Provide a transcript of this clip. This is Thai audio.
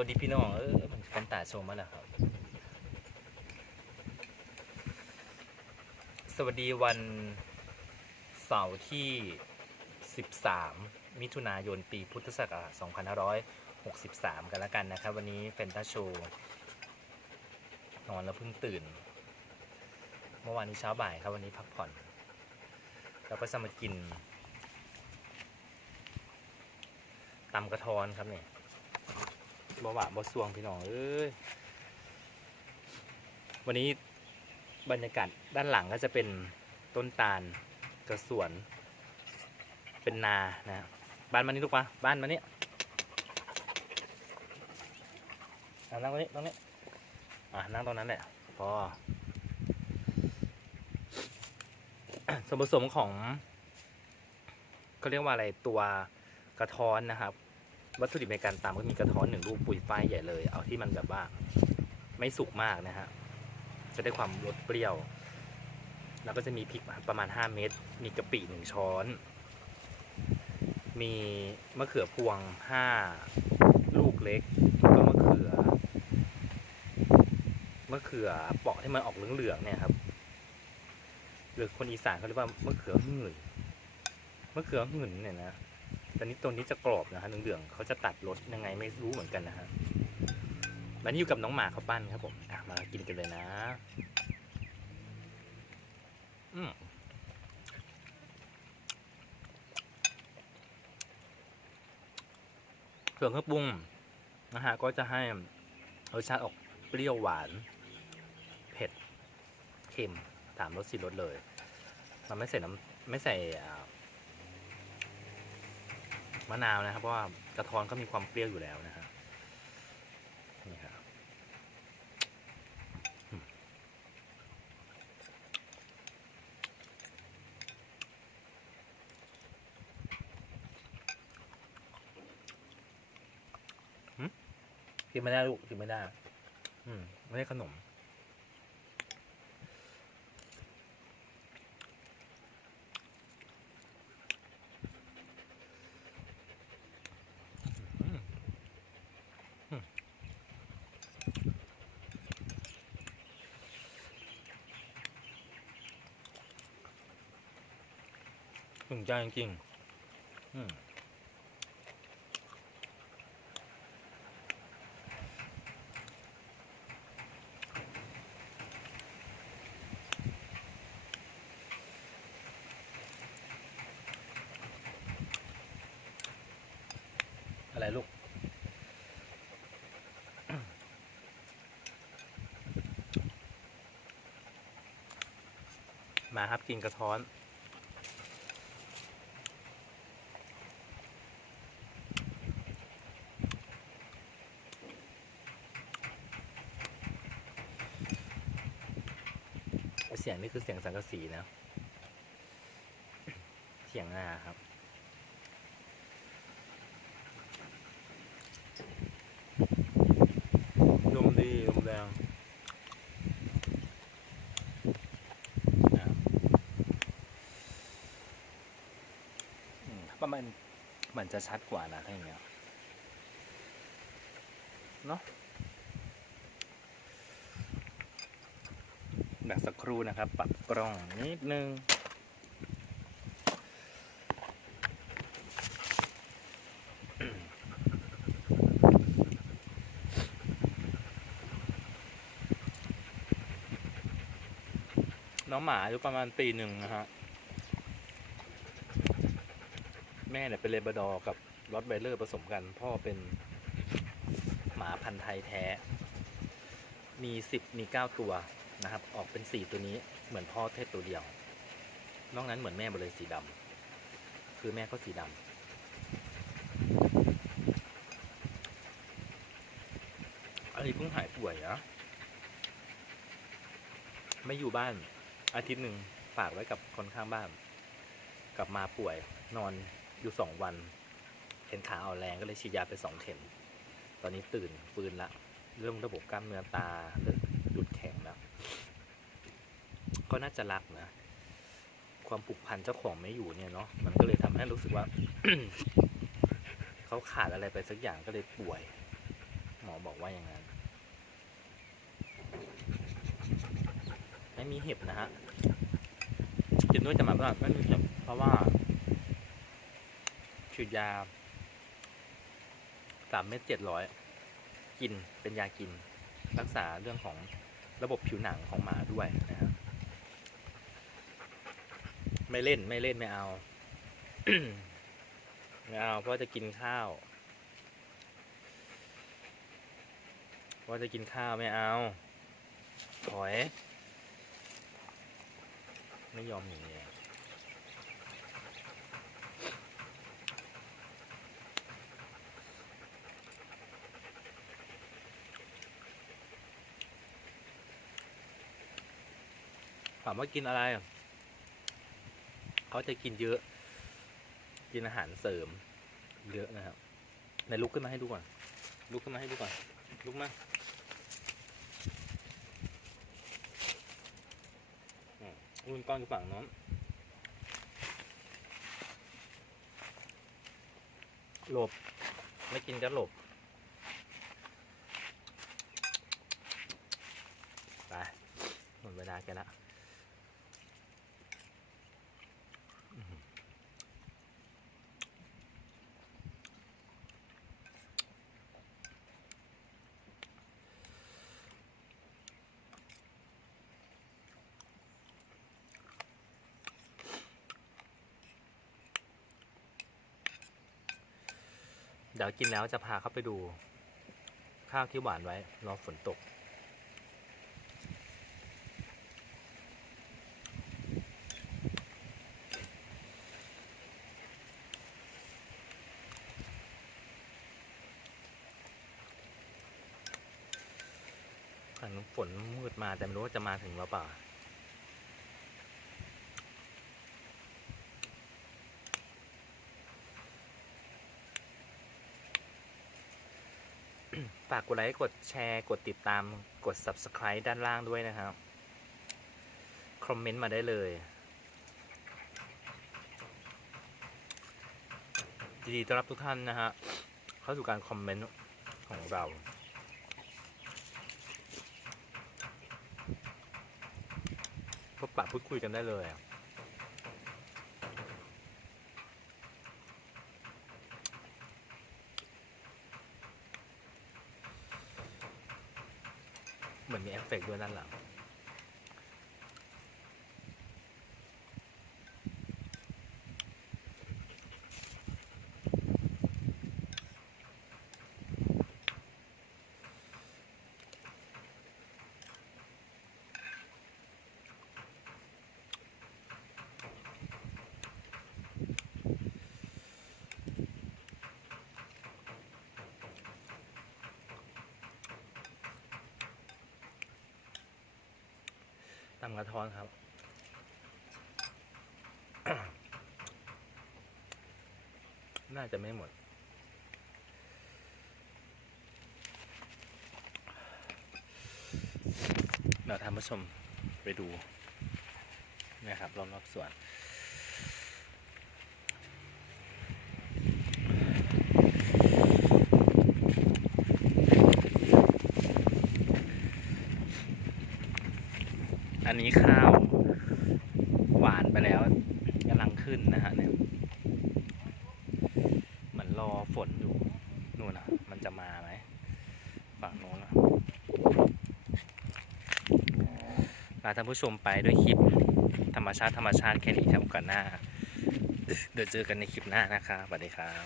วัสดีพี่น้องเออมันกันตาชมมาแล้วครับ สวัสดีวันเสาร์ที่ 13 มิถุนายนปีพุทธศักราช2563 กันแล้วกันนะครับ วันนี้เฟนตาโชนอนแล้วเพิ่งตื่น เมื่อวานนี้เช้าบ่ายครับวันนี้พักผ่อน แล้วก็จะมากินตำกระทอนครับเนี่ย บ่หวะบ่สวงพี่น้องเอ้ยวันนี้บรรยากาศด้านหลังก็จะเป็นต้นตาลกระสวน เป็นนานะบ้านมานี่ลูกมาบ้านมานี่นั่งตรงนี้ตรงนี้อะนั่งตรงนั้นแหละพอส่วนผสมของเขาเรียกว่าอะไรตัวกระท้อนนะครับ วัตถุดิบในการตำก็มีกระท้อนหนึ่งลูกปุ๋ยฝ้ายใหญ่เลย เอาที่มันแบบว่าไม่สุกมากนะฮะ จะได้ความรสเปรี้ยว แล้วก็จะมีพริกประมาณ 5 เม็ด มีกะปิหนึ่งช้อน มีมะเขือพวง 5 ลูกเล็ก แล้วก็มะเขือ มะเขือเปาะที่มันออกเหลืองๆเนี่ยครับ หรือคนอีสานเขาเรียกว่ามะเขือหื่นมะเขือหื่นเนี่ยนะ ตอนนี้ตัวนี้จะกรอบนะฮะเหลืองๆเขาจะตัดรสยังไงไม่รู้เหมือนกันนะฮะวันนี้อยู่กับน้องหมาเขาปั้นครับผมอะมากินกันเลยนะ อืมส่วนเครื่องปรุงนะฮะก็จะให้รสชาติออกเปรี้ยวหวาน เผ็ด เค็มตามรสสี่รสเลยมันไม่ใส่น้ำไม่ใส่อ่า มะนาวนะครับเพราะว่ากระท้อนก็มีความเปรี้ยวอยู่แล้วนะฮะนี่ครับกินไม่ได้ลูกกินไม่ได้ อืมไม่ได้ขนม ถึงใจจริงๆอืมอะไรลูก มาครับกินกระท้อน สียงนี่คือเสียงสังกะสีนะ เสียงนาครับ ลมดี ลมแรงอะอืมประมาณมันจะชัดกว่านะถ้าอย่างเงี้ยเนาะ แบบสักครู่นะครับ ปรับกล้องนิดนึง น้องหมาอายุประมาณปีหนึ่งนะฮะ แม่เนี่ยเป็นเลบดอร์กับรอตไวเลอร์ผสมกัน พ่อเป็นหมาพันธุ์ไทยแท้ มีสิบมีเก้าตัว นะครับ ออกเป็นสีตัวนี้เหมือนพ่อเทศตัวเดียว นอกนั้นเหมือนแม่หมดเลยสีดำคือแม่ก็สีดำอันนี้เพิ่งหายป่วยนะไม่อยู่บ้าน อาทิตย์หนึ่งฝากไว้กับคนข้างบ้าน กลับมาป่วยนอนอยู่สองวันเห็นขาอ่อนแรงก็เลยฉีดยาไปสองเข็ม ตอนนี้ตื่นฟื้นละ เรื่องระบบกล้ามเนื้อตาเริ่มหยุดแข็ง ก็น่าจะรักนะ ความผูกพันเจ้าของไม่อยู่เนี่ยเนาะมันก็เลยทำให้รู้สึกว่าเขาขาดอะไรไปสักอย่างก็เลยป่วยอืมอบอกว่าอย่างนั้น ไม่มีเห็บนะฮะกินด้วยจะหมายว่าไม่มีเห็บเพราะว่าฉีดยาสามเม็ดเจ็ดร้อยกินเป็นยากิน รักษาเรื่องของระบบผิวหนังของหมาด้วยนะครับ ไม่เล่นไม่เล่นไม่เอา ไม่เอาเพราะจะกินข้าวเพราะจะกินข้าวไม่เอา ถอย ไม่ยอมหนีเลยถามว่ากินอะไร เขาจะกินเยอะ กินอาหารเสริม เยอะนะครับไหนลุกขึ้นมาให้ดูก่อน ลุกขึ้นมาให้ดูก่อน ลุกมาอืมอุ่นก้อนกับฝั่งน้นหลบ ไม่กินก็หลบ ไปหมดเวลาแกละ เดี๋ยวกินแล้วจะพาเขาไปดู ข้าวที่หวานไว้ รอฝนตกขันฝนมืดมาแต่ไม่รู้ว่าจะมาถึงหรือเปล่า ฝากกดไลค์ กดแชร์ กดติดตาม กด subscribe ด้านล่างด้วยนะครับ คอมเมนต์มาได้เลย ยินดีต้อนรับทุกท่านนะฮะ เข้าสู่การคอมเมนต์ของเราพบปะพูดคุยกันได้เลย เหมือนมีเอฟเฟกต์ด้วยนั่นแหละ ตำกระท้อนครับ น่าจะไม่หมด เราทำผู้ชมไปดูนะครับรอบๆสวน อันนี้ข้าว หวานไปแล้วกำลังขึ้นนะฮะเนี่ยเหมือนรอฝนอยู่นู่นนะมันจะมาไหมฝั่งโน้นนะลาท่านผู้ชมไปด้วยคลิปธรรมชาติธรรมชาติแค่นี้ครับกันหน้า เดี๋ยวเจอกันในคลิปหน้านะครับสวัสดีครับ